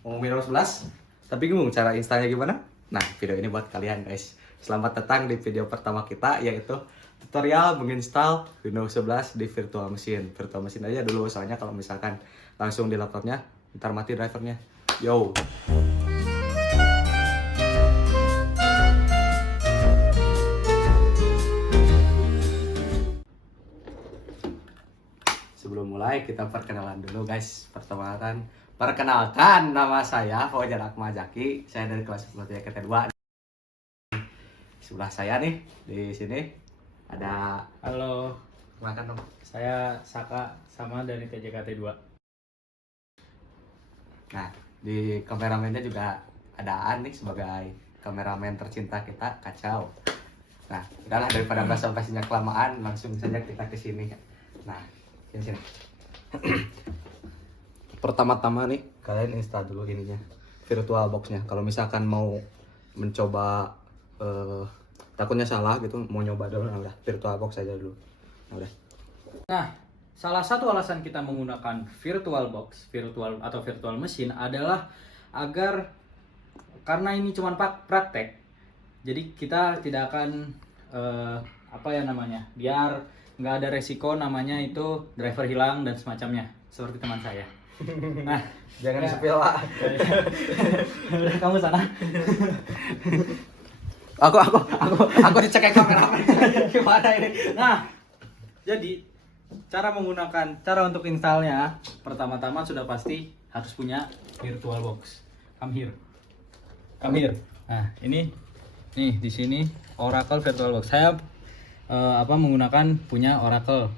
mau Windows 11 tapi bingung cara installnya gimana? Nah, video ini buat kalian guys. Selamat datang di video pertama kita, yaitu tutorial menginstal Windows 11 di virtual machine. Virtual machine aja dulu, soalnya kalau misalkan langsung di laptopnya ntar mati drivernya. Yo. Sebelum mulai kita perkenalan dulu guys. Perkenalkan nama saya Fajar Akmal Jaki. Saya dari kelas 10 TKT 2. Sebelah saya nih di sini ada, Halo, makan dong. saya Saka sama dari TJKT 2. Nah, di kameramennya juga ada Aan nih sebagai kameramen tercinta kita, kacau. Nah, udahlah daripada basa-basinya kelamaan, langsung saja kita ke sini. Nah, sini. Pertama-tama nih kalian install dulu ininya, virtual boxnya. Kalau misalkan mau mencoba takutnya salah gitu, mau nyoba dulu, nah udah virtual box aja dulu. Nah, udah. Nah, salah satu alasan kita menggunakan virtual box, virtual machine adalah agar karena ini cuma praktek, jadi kita tidak akan biar nggak ada resiko namanya itu driver hilang dan semacamnya, seperti teman saya. Nah, Jangan ya. di-spill lah. Kamu sana. Aku dicek kameramen. Gimana ini? Nah, jadi cara untuk installnya, pertama-tama sudah pasti harus punya virtual box. Come here. Nah, ini nih di sini Oracle virtual box. Saya menggunakan punya Oracle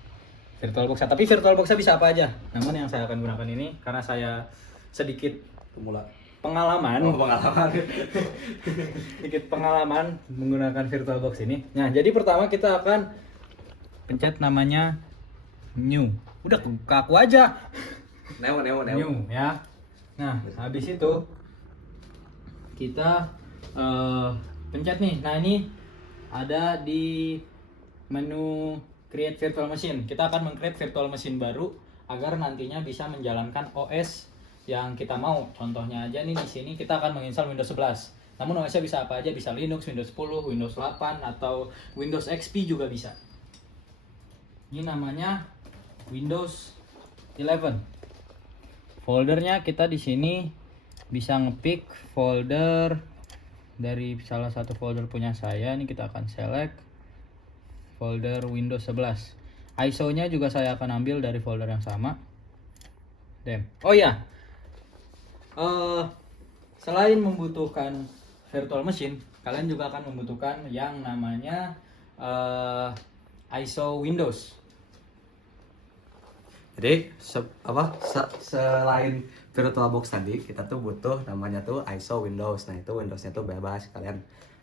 virtual box. Tapi virtual boxnya bisa apa aja. Namun yang saya akan gunakan ini karena saya sedikit pengalaman sedikit pengalaman menggunakan virtual box ini. Nah, jadi pertama kita akan pencet namanya new. Udah kaku aja. New. New ya. Nah, habis itu kita pencet nih. Nah, ini ada di menu create virtual machine. Kita akan meng-create virtual machine baru agar nantinya bisa menjalankan OS yang kita mau. Contohnya aja nih di sini kita akan menginstal Windows 11. Namun OS-nya bisa apa aja? Bisa Linux, Windows 10, Windows 8 atau Windows XP juga bisa. Ini namanya Windows 11. Foldernya kita di sini bisa ngepick folder dari salah satu folder punya saya. Ini kita akan select folder Windows 11. ISO-nya juga saya akan ambil dari folder yang sama. Oh ya, selain membutuhkan virtual machine, kalian juga akan membutuhkan yang namanya ISO Windows. Jadi selain virtual box tadi, kita tuh butuh namanya tuh ISO Windows. Nah, itu Windowsnya tuh bebas kalian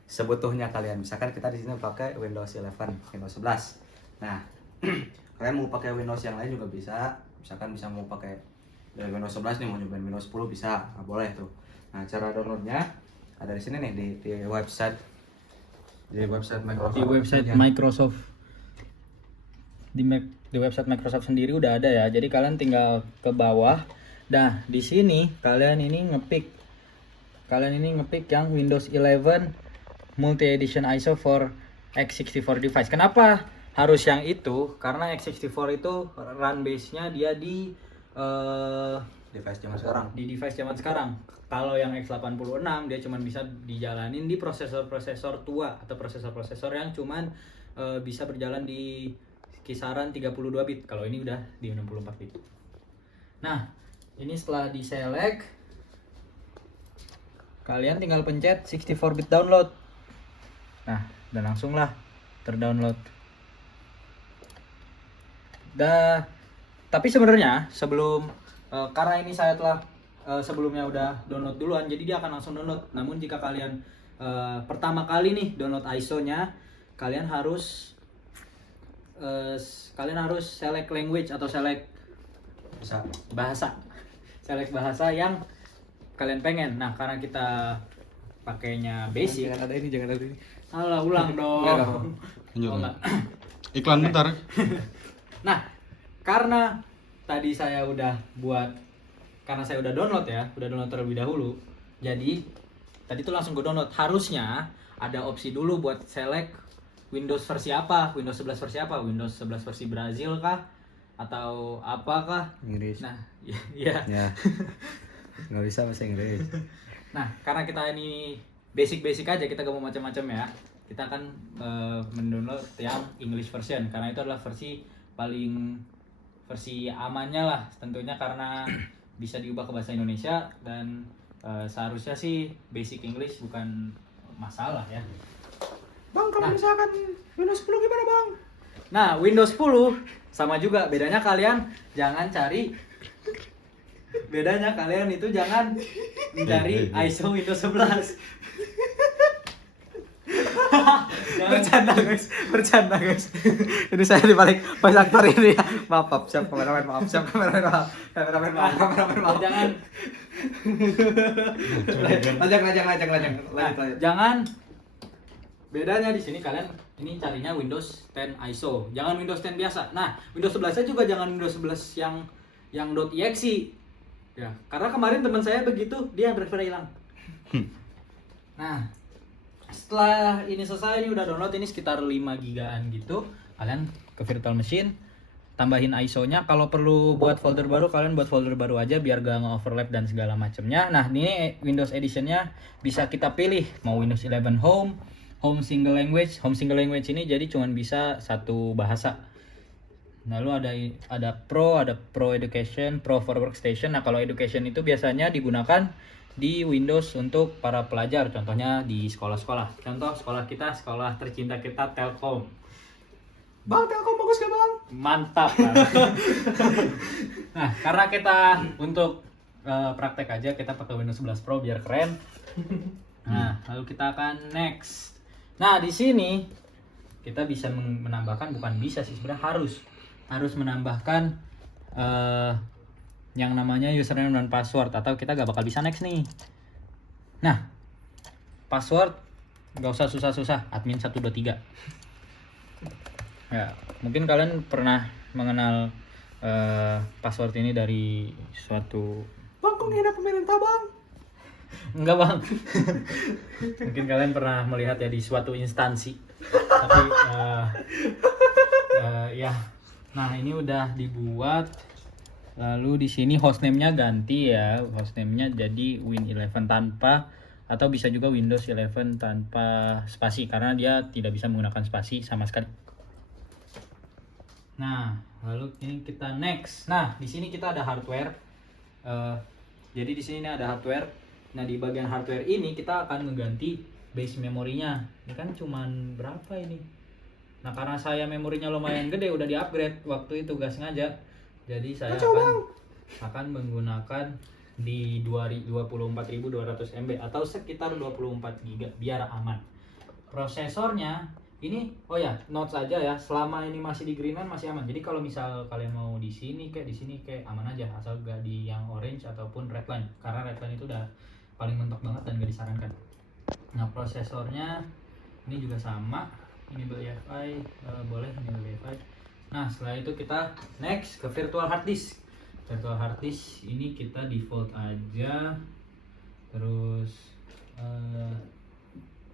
sebutuhnya kalian. Misalkan kita di sini pakai Windows 11, Windows 11. Nah, kalian mau pakai Windows yang lain juga bisa. Misalkan bisa mau pakai dari Windows 11 nih, mau nyobain Windows 10 bisa. Nah, boleh tuh. Nah, cara downloadnya ada di sini nih di website Microsoft. Di website Microsoft. Di website Microsoft sendiri udah ada ya. Jadi kalian tinggal ke bawah. Nah, di sini kalian ini ngepick yang Windows 11 Multi Edition ISO for x64 device. Kenapa harus yang itu? Karena x64 itu run base-nya dia di Device zaman sekarang. Di device zaman sekarang. Kalau yang x86 dia cuma bisa dijalanin di prosesor-prosesor tua atau prosesor-prosesor yang cuman bisa berjalan di kisaran 32 bit. Kalau ini udah di 64 bit. Nah, ini setelah di select, kalian tinggal pencet 64 bit download. Nah, dan langsung lah terdownload. Tapi sebenarnya sebelum karena ini saya telah sebelumnya udah download duluan, jadi dia akan langsung download. Namun jika kalian pertama kali nih download ISO-nya, kalian harus select language atau select bahasa. Select bahasa yang kalian pengen. Nah, karena kita pakainya basic. Jangan ada ini. Alah, ulang dong. Lanjut. Iklan bentar. Nah, karena tadi saya udah buat karena saya udah download terlebih dahulu. Jadi tadi tuh langsung gue download. Harusnya ada opsi dulu buat select Windows versi apa, Windows 11 versi apa, Windows 11 versi Brazil kah, atau apakah? Inggris. Nah, iya. Ya. Nggak bisa bahasa Inggris. Nah, karena kita ini basic aja, kita gak mau macam-macam ya. Kita akan mendownload yang English version karena itu adalah versi amannya lah tentunya, karena bisa diubah ke bahasa Indonesia dan seharusnya sih basic English bukan masalah ya. Bang, kalau misalkan Windows 10 gimana, Bang? Nah, Windows 10 sama juga, bedanya kalian itu jangan mencari ISO Windows 11. Bercanda guys. Ini saya di balik voice actor ini ya. Maaf, siap kameramen, maaf. Jangan Lanjut. jangan. Bedanya di sini kalian ini carinya Windows 10 ISO, jangan Windows 10 biasa. Nah, Windows 11 juga jangan Windows 11 yang .exe. Ya, karena kemarin teman saya begitu, dia driver hilang. Nah, setelah ini selesai, ini udah download, ini sekitar 5 gigaan gitu. Kalian ke virtual machine, tambahin ISO-nya. Kalau perlu buat folder baru, kalian buat folder baru aja biar gak nge-overlap dan segala macamnya. Nah, ini Windows Edition-nya bisa kita pilih mau Windows 11 Home single language. Home single language ini jadi cuman bisa satu bahasa. Lalu ada Pro Education, Pro for Workstation. Nah, kalau Education itu biasanya digunakan di Windows untuk para pelajar, contohnya di sekolah-sekolah. Contoh sekolah kita, sekolah tercinta kita, Telkom. Bang, Telkom bagus gak, Bang? Mantap. Nah, karena kita untuk praktek aja kita pakai Windows 11 Pro biar keren. Nah, lalu kita akan next. Nah, di sini kita bisa menambahkan, bukan bisa sih, sebenarnya harus menambahkan yang namanya username dan password, atau kita gak bakal bisa next nih. Nah, password gak usah susah-susah, admin 123. Ya, mungkin kalian pernah mengenal password ini dari suatu... Bang, kok ngina pemerintah, Bang? Enggak, Bang. Mungkin kalian pernah melihat ya di suatu instansi. Tapi ya. Nah, ini udah dibuat. Lalu di sini hostname-nya ganti ya. Hostname-nya jadi Win11 tanpa, atau bisa juga Windows 11 tanpa spasi, karena dia tidak bisa menggunakan spasi sama sekali. Nah, lalu ini kita next. Nah, di sini kita ada hardware. Jadi di sini ada hardware. Nah, di bagian hardware ini kita akan mengganti base memorinya. Ini kan cuman berapa ini? Nah, karena saya memorinya lumayan gede, udah di-upgrade waktu itu gak sengaja. Jadi saya akan menggunakan di 24.200 MB atau sekitar 24 GB biar aman. Prosesornya ini, oh ya, note saja ya, selama ini masih di green line masih aman. Jadi kalau misal kalian mau di sini kayak aman aja, asal gak di yang orange ataupun red line. Karena red line itu udah paling mentok banget dan gak disarankan. Nah, prosesornya ini juga sama, enable EFI, boleh enable EFI. Nah, setelah itu kita next ke virtual hard disk. Virtual hard disk ini kita default aja, terus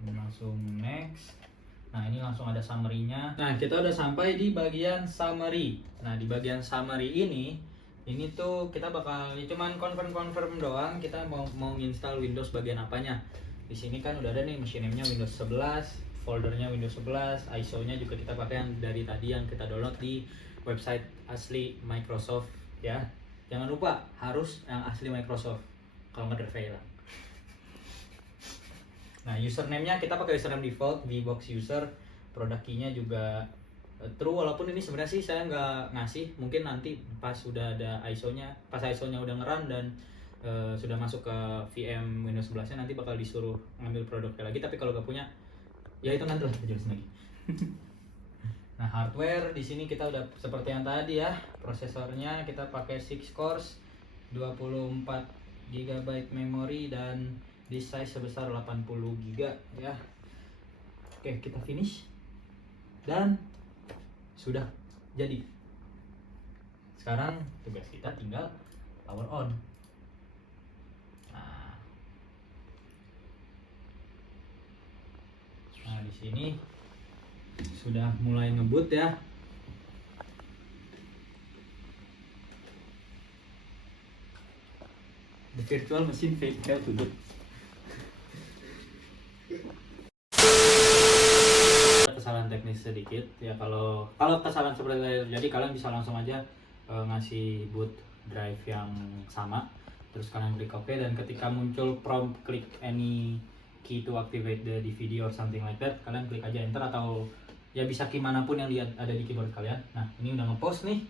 langsung next. Nah, ini langsung ada summary-nya. Nah, kita udah sampai di bagian summary. Nah, di bagian summary ini tuh kita bakal ya cuman confirm doang, kita mau install Windows bagian apanya. Di sini kan udah ada nih machine name-nya Windows 11, foldernya Windows 11, ISO-nya juga kita pakai yang dari tadi yang kita download di website asli Microsoft ya. Jangan lupa harus yang asli Microsoft, kalau nggak drive hilang. Nah, username-nya kita pakai username default di box user, product key-nya juga true, walaupun ini sebenarnya sih saya nggak ngasih, mungkin nanti pas udah ada ISO-nya, pas ISO-nya udah nge-run dan sudah masuk ke VM Windows 11-nya nanti bakal disuruh ngambil produknya lagi, tapi kalau nggak punya ya itu nanti lah kita jelasin lagi. Nah, hardware di sini kita udah seperti yang tadi ya, prosesornya kita pakai 6 cores, 24 GB memori dan disk size sebesar 80 GB ya. Oke, kita finish dan sudah jadi. Sekarang tugas kita tinggal power on. sini sudah mulai ngebut ya. The virtual machine failed to boot. Kesalahan teknis sedikit ya, kalau kesalahan seperti itu terjadi, kalian bisa langsung aja ngasih boot drive yang sama, terus kalian klik OK, dan ketika muncul prompt click any key to activate the DVD or something like that, kalian klik aja enter, atau ya bisa key manapun yang ada di keyboard kalian. Nah ini udah ngepost nih,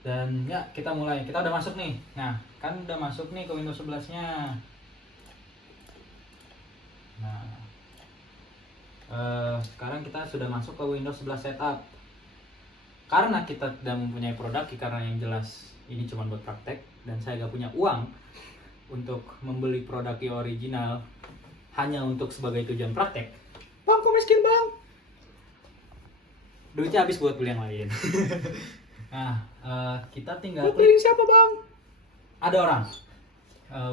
dan ya kita mulai, kita udah masuk nih. Nah kan udah masuk nih ke Windows 11 nya. Nah sekarang kita sudah masuk ke Windows 11 setup. Karena kita tidak mempunyai produk, karena yang jelas ini cuma buat praktek dan saya gak punya uang untuk membeli produk yang original hanya untuk sebagai tujuan praktek. Bang, kok miskin bang? Duitnya habis buat beli yang lain. Nah, kita tinggal Beli siapa bang? ada orang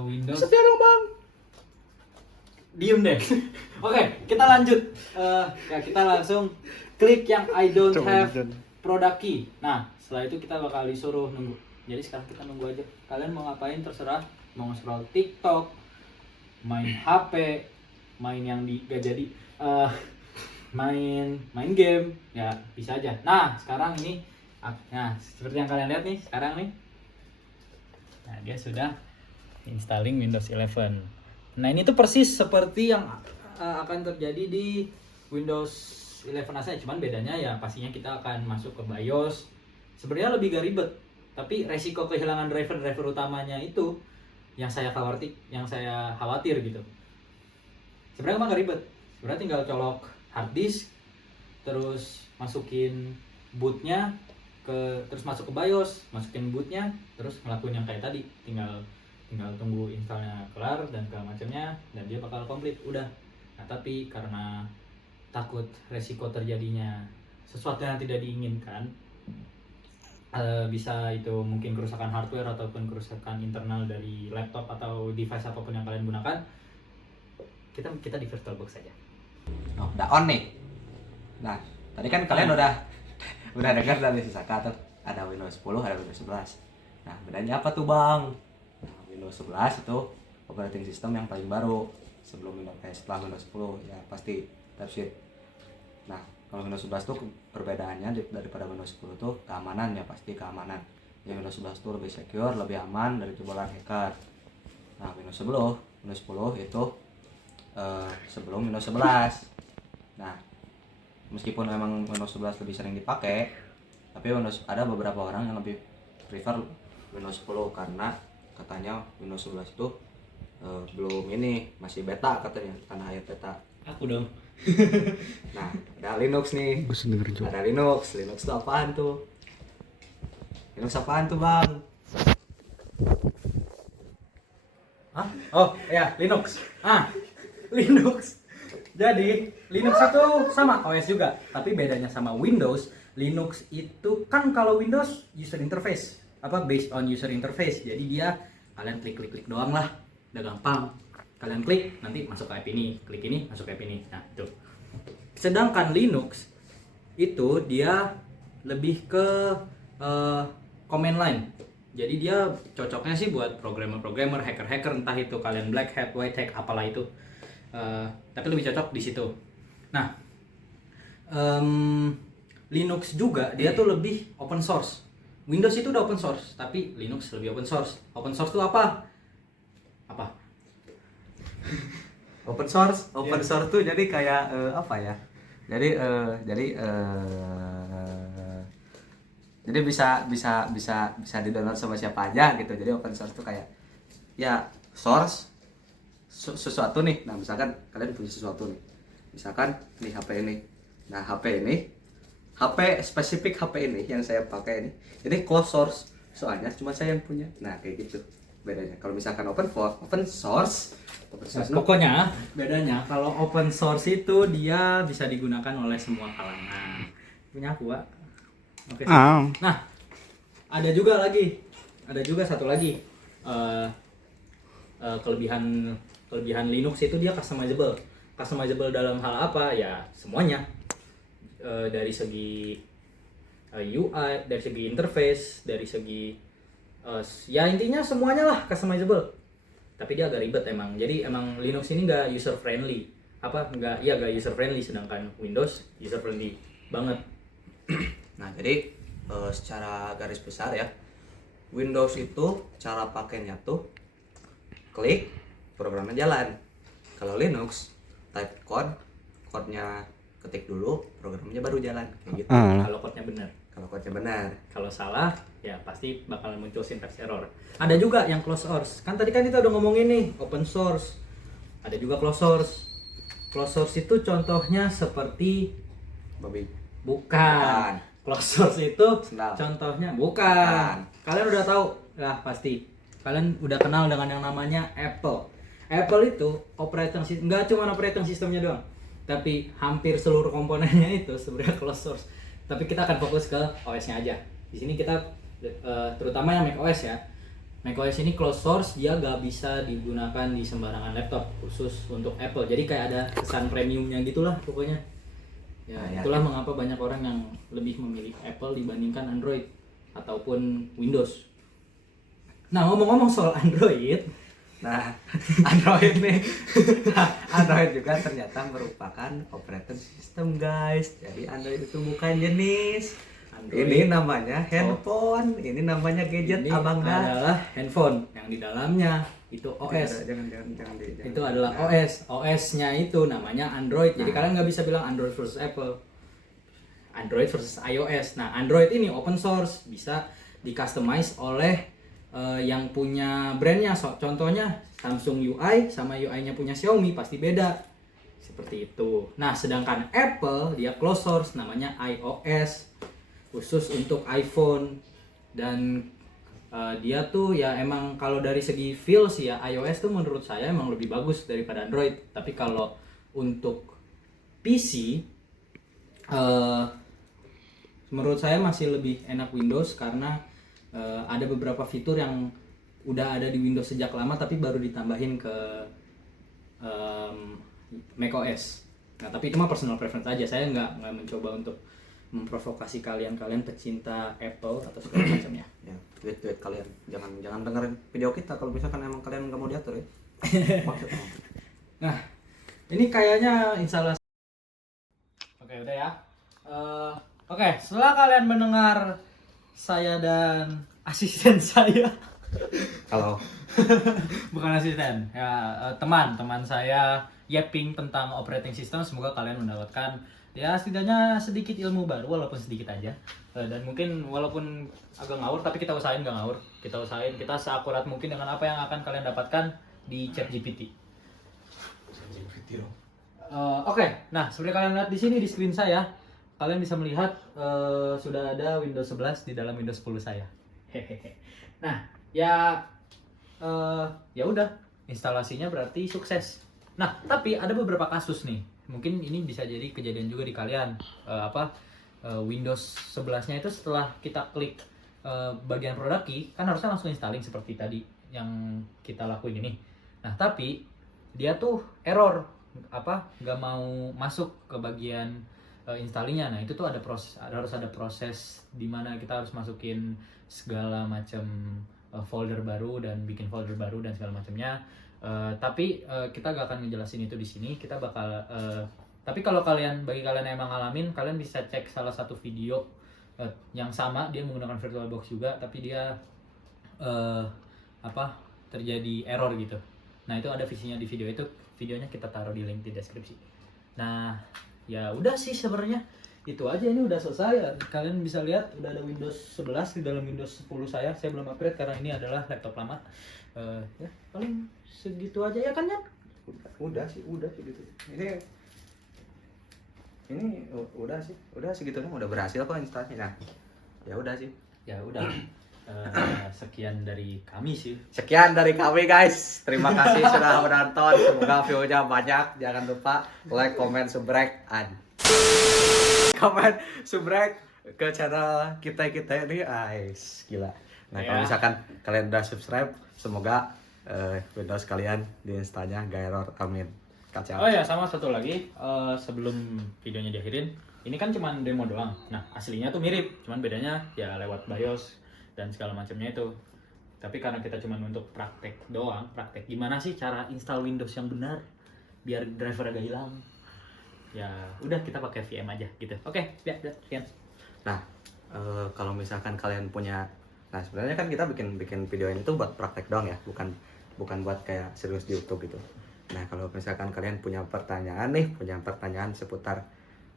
Windows. Setia dong bang. Diem deh. Oke, kita lanjut. Ya kita langsung klik yang I don't have product key. Nah, setelah itu kita bakal disuruh nunggu. Jadi sekarang kita nunggu aja. Kalian mau ngapain terserah. Mau nge-scroll TikTok, main HP, main yang gak jadi, main game, ya bisa aja. Nah, sekarang ini, nah seperti yang kalian lihat nih, sekarang nih. Nah, dia sudah installing Windows 11. Nah, ini tuh persis seperti yang akan terjadi di Windows 11 aja, cuman bedanya ya pastinya kita akan masuk ke BIOS. Sebenarnya lebih gak ribet, tapi resiko kehilangan driver utamanya itu yang saya khawatir gitu. Sebenarnya emang gak ribet. Sebenarnya tinggal colok hard disk, terus masukin bootnya terus masuk ke BIOS, masukin bootnya, terus ngelakuin yang kayak tadi, tinggal tunggu installnya kelar dan segala macamnya, dan dia bakal komplit udah. Nah tapi karena takut resiko terjadinya sesuatu yang tidak diinginkan, bisa itu mungkin kerusakan hardware ataupun kerusakan internal dari laptop atau device apapun yang kalian gunakan, kita di VirtualBox saja. Oh, udah on nih. Nah, tadi kan kalian udah dengar dari si Saka tuh, ada Windows 10, ada Windows 11. Nah, bedanya apa tuh bang? Nah, Windows 11 itu operating system yang paling baru sebelum setelah Windows 10 ya pasti type. Nah, kalau Windows 11 tuh perbedaannya daripada Windows 10 tuh keamanan, ya pasti keamanan. Ya Windows 11 tuh lebih secure, lebih aman dari jebolan hacker. Nah, Windows 10 itu sebelum Windows 11. Nah, meskipun memang Windows 11 lebih sering dipakai, tapi ada beberapa orang yang lebih prefer Windows 10 karena katanya Windows 11 itu belum masih beta katanya, karena akhir beta. Aku dong. Nah, ada Linux nih. Ada Linux. Linux itu apaan tuh? Linux apaan tuh, Bang? Hah? Oh, ya, Linux. Linux. Jadi, Linux itu sama OS juga, tapi bedanya sama Windows, Linux itu kan kalau Windows user interface, based on user interface. Jadi dia kalian klik doang lah. Udah gampang. Kalian klik, nanti masuk ke app ini, klik ini, masuk ke app ini. Nah, itu. Sedangkan Linux itu dia lebih ke command line. Jadi dia cocoknya sih buat programmer, hacker, entah itu kalian black hat, white hat, apalah itu. Tapi lebih cocok di situ. Nah, Linux juga dia tuh lebih open source. Windows itu udah open source, tapi Linux lebih open source. Open source itu apa? Open source tuh jadi kayak apa ya? Jadi bisa di-download sama siapa aja gitu. Jadi open source tuh kayak ya source sesuatu nih. Nah, misalkan kalian punya sesuatu nih. Misalkan nih HP ini. Nah, HP spesifik HP ini yang saya pakai ini. Jadi closed source. Soalnya cuma saya yang punya. Nah, kayak gitu bedanya. Kalau misalkan open source Pokoknya bedanya kalau open source itu dia bisa digunakan oleh semua kalangan. Punya aku, Pak. Oke. Nah, ada juga satu lagi kelebihan Linux itu dia customizable. customizable dalam hal apa? Ya semuanya. Dari segi UI, dari segi interface, dari segi ya intinya semuanya lah customizable. Tapi dia agak ribet emang. Jadi emang Linux ini nggak user friendly. Nggak user friendly, sedangkan Windows user friendly banget. Nah, jadi secara garis besar ya, Windows itu cara pakainya tuh klik, programnya jalan. Kalau Linux, type code-nya ketik dulu, programnya baru jalan kayak gitu. Kalau code-nya benar. Kalau code-nya benar. Kalau salah, ya pasti bakalan muncul syntax error. Ada juga yang closed source. Kan tadi kan kita udah ngomongin nih, open source. Ada juga closed source. Closed source itu contohnya seperti Babi. bukan. Closed source itu Sendal. contohnya bukan. Kalian udah tahu lah pasti. Kalian udah kenal dengan yang namanya Apple. Apple itu operating system, nggak cuma operating systemnya doang, tapi hampir seluruh komponennya itu sebenarnya closed source. Tapi kita akan fokus ke OS-nya aja. Di sini kita terutama yang macOS ya. macOS ini closed source, dia gak bisa digunakan di sembarangan laptop, khusus untuk Apple. Jadi kayak ada kesan premiumnya gitulah pokoknya. Ya, itulah mengapa banyak orang yang lebih memilih Apple dibandingkan Android ataupun Windows. Nah, ngomong-ngomong soal Android, Nah, Android nih. Android juga ternyata merupakan operating system, guys. Jadi Android itu bukan jenis. Android. Ini namanya handphone, ini namanya gadget ini abang adalah handphone yang di dalamnya itu OS. Jangan Itu adalah OS. OS-nya itu namanya Android. Jadi kalian nggak bisa bilang Android versus Apple. Android versus iOS. Nah, Android ini open source, bisa di-customize oleh yang punya brandnya. Contohnya Samsung UI sama UI-nya punya Xiaomi pasti beda. Seperti itu. Nah, sedangkan Apple dia closed source namanya iOS, khusus untuk iPhone. Dan dia tuh ya emang kalau dari segi feel sih ya iOS tuh menurut saya emang lebih bagus daripada Android. Tapi kalau untuk PC menurut saya masih lebih enak Windows karena ada beberapa fitur yang udah ada di Windows sejak lama tapi baru ditambahin ke macOS. Nah, tapi itu mah personal preference aja. Saya nggak mencoba untuk memprovokasi kalian pecinta Apple atau segala macamnya. Ya, tweet kalian. Jangan dengerin video kita kalau misalkan emang kalian nggak mau diatur ya. Maksudnya. Nah, ini kayaknya instalasi. Oke, udah ya. Oke, setelah kalian mendengar saya dan asisten saya, Kalau bukan asisten, ya teman saya yapping tentang operating system, semoga kalian mendapatkan ya setidaknya sedikit ilmu baru walaupun sedikit aja. Dan mungkin walaupun agak ngawur tapi kita usahain nggak ngawur. Kita seakurat mungkin dengan apa yang akan kalian dapatkan di ChatGPT. Oke, nah seperti kalian lihat di sini di screen saya, kalian bisa melihat sudah ada Windows 11 di dalam Windows 10 saya. Hehehe. Nah, ya udah, instalasinya berarti sukses. Nah, tapi ada beberapa kasus nih. Mungkin ini bisa jadi kejadian juga di kalian. Windows 11-nya itu setelah kita klik bagian product key, kan harusnya langsung installing seperti tadi yang kita lakuin ini. Nah, tapi dia tuh error, nggak mau masuk ke bagian installingnya. Nah, itu tuh harus ada proses di mana kita harus masukin segala macam folder baru dan bikin folder baru dan segala macamnya. Tapi kita gak akan ngejelasin itu di sini. Kita bakal tapi kalau bagi kalian yang emang ngalamin, kalian bisa cek salah satu video yang sama, dia menggunakan VirtualBox juga, tapi dia terjadi error gitu. Nah, itu ada visinya di video itu. Videonya kita taruh di link di deskripsi. Nah, ya udah sih sebenarnya itu aja, ini udah selesai. Kalian bisa lihat udah ada Windows 11 di dalam Windows 10 saya belum upgrade karena ini adalah laptop lama. Ya paling segitu aja ya kan ya. udah sih gitu. Ini udah segitunya udah berhasil kok instalasi. Nah, ya udah sih. Ya udah. Sekian dari kami sih. Sekian dari kami, guys. Terima kasih sudah menonton. Semoga view-nya banyak. Jangan lupa like, comment, subscribe, ke channel kita ini. Gila. Nah, kalau misalkan kalian udah subscribe, semoga Windows kalian di installnya gak error. Amin. Kacau. Oh ya, sama satu lagi, sebelum videonya diakhirin, ini kan cuma demo doang. Nah, aslinya tuh mirip, cuman bedanya ya lewat BIOS dan segala macamnya itu. Tapi karena kita cuma untuk praktek doang, praktek gimana sih cara install Windows yang benar biar driver agak hilang. Ya udah kita pakai VM aja gitu. Oke, ya, sekian. Nah, kalau misalkan kalian punya, nah sebenarnya kan kita bikin video ini tuh buat praktek doang ya, bukan buat kayak serius di YouTube gitu. Nah, kalau misalkan kalian punya pertanyaan seputar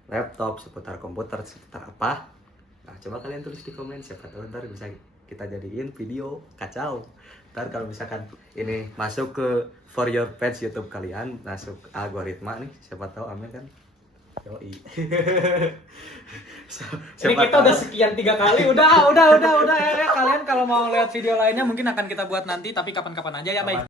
laptop, seputar komputer, seputar apa, nah coba kalian tulis di komen, siapa tahu ntar bisa kita jadiin video kacau. Ntar kalau misalkan ini masuk ke For Your Page YouTube kalian, masuk algoritma nih, siapa tahu Amir kan. Yoi. Ini kita udah sekian 3 kali, udah ya. Kalian kalau mau lihat video lainnya mungkin akan kita buat nanti, tapi kapan-kapan aja ya, bye.